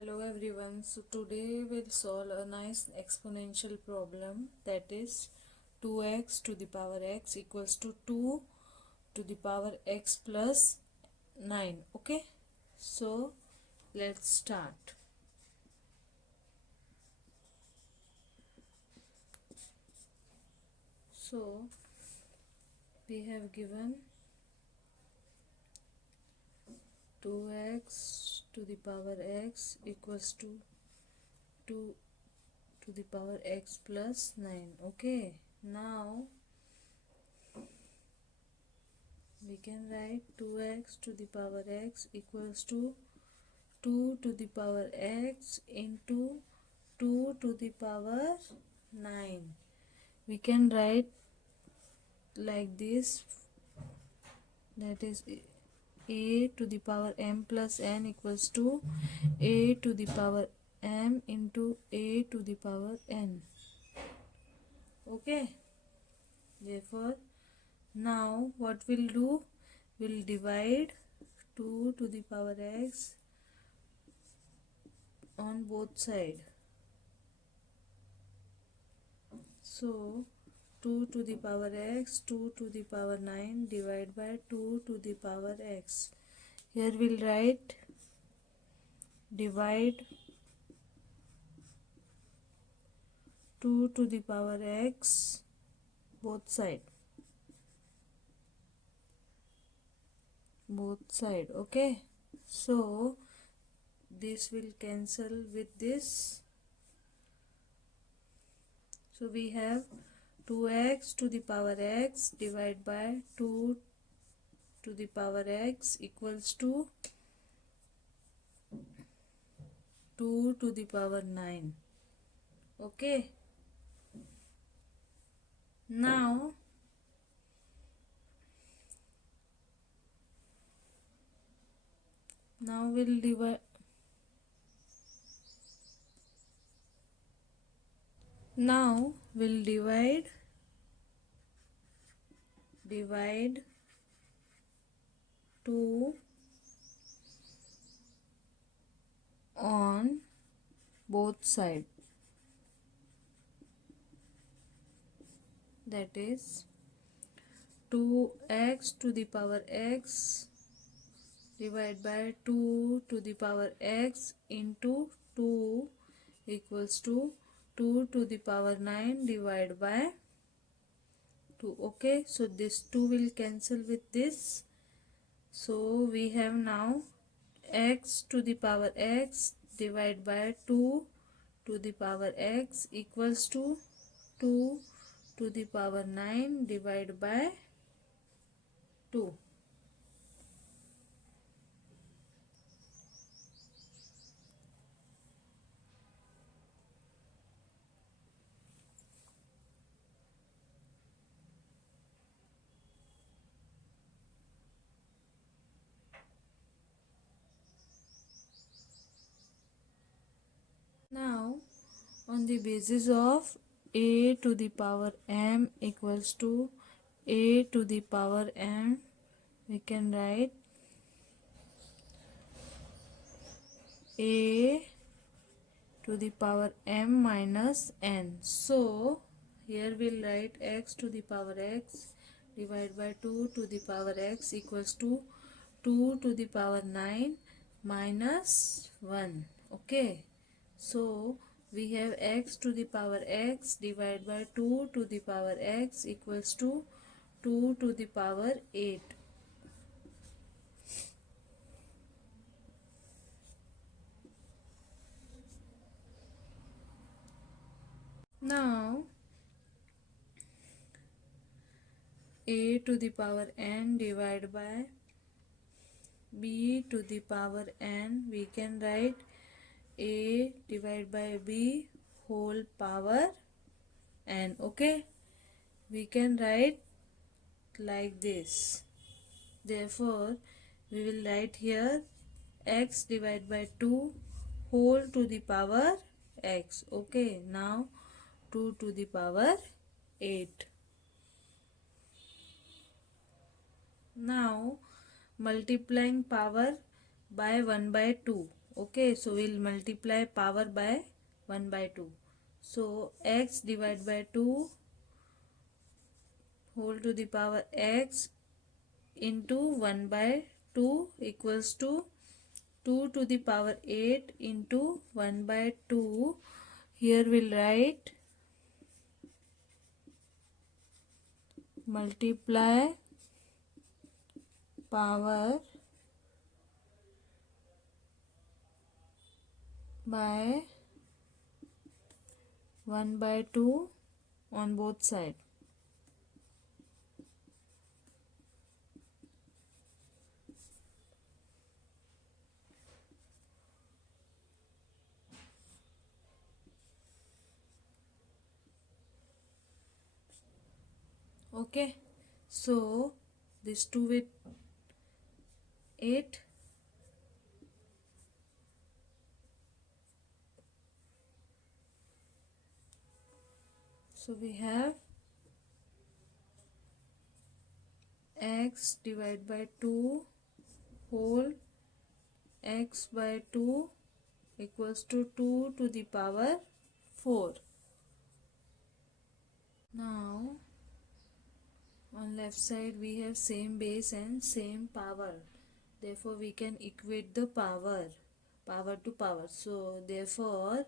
Hello everyone, so today we'll solve a nice exponential problem, that is 2x to the power x equals to 2 to the power x plus 9. Okay, so let's start. So we have given 2x to the power x equals to 2 to the power x plus 9. Okay, now we can write 2x to the power x equals to 2 to the power x into 2 to the power 9. We can write like this, that is a to the power m plus n equals to a to the power m into a to the power n. Okay, therefore now what we'll do, we'll divide 2 to the power x on both sides. So 2 to the power x, 2 to the power 9 divided by 2 to the power x. Here we'll write divide 2 to the power x both side. Okay, so this will cancel with this. So we have 2x to the power x divided by 2 to the power x equals to 2 to the power 9. Okay, now we'll divide. Now we'll divide 2 on both sides, that is 2x to the power x divided by 2 to the power x into 2 equals to 2 to the power 9 divided by 2. Okay, so this 2 will cancel with this. So we have now x to the power x divided by 2 to the power x equals to 2 to the power 9 divided by 2. Now on the basis of a to the power m equals to a to the power m, we can write a to the power m minus n. So here we'll write x to the power x divided by 2 to the power x equals to 2 to the power 9 minus 1. Okay, so we have x to the power x divided by 2 to the power x equals to 2 to the power 8. Now a to the power n divided by b to the power n, we can write a divided by b whole power n. Okay, we can write like this. Therefore we will write here x divided by 2 whole to the power x. Okay, now 2 to the power 8. Now multiplying power by 1 by 2. Okay, so we'll multiply power by 1 by 2. So x divided by 2 whole to the power x into 1 by 2 equals to 2 to the power 8 into 1 by 2. Here we'll write multiply power by 1 by 2 on both sides. Okay, so this 2 with 8, so we have x divided by 2 whole x by 2 equals to 2 to the power 4. Now on left side we have same base and same power, therefore we can equate the power to power. So therefore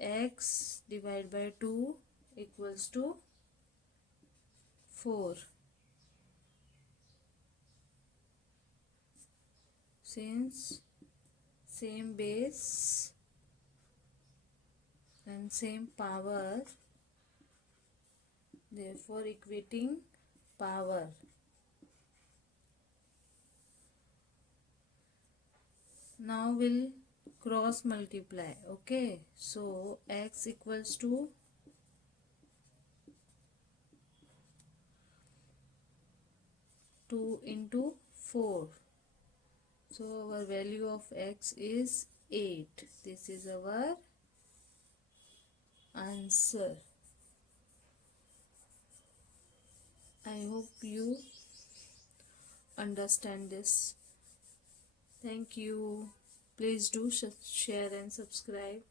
x divided by 2 equals to 4. Since same base and same power, therefore equating power. Now we'll cross multiply. Okay, so x equals to 2 into 4. So our value of x is 8. This is our answer. I hope you understand this. Thank you. Please do share and subscribe.